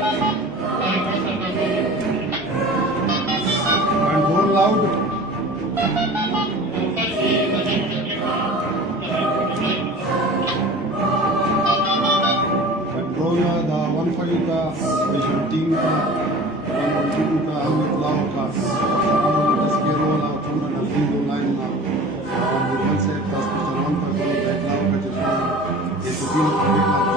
And go loud. الدولة ده 15 का 17 का 112 का हम इतलाओ का हम तस्वीरों वाला थोड़ा नफील लाइन ना हम दिल से तस्वीर 1 पर इतलाओ का जिसमें ये 3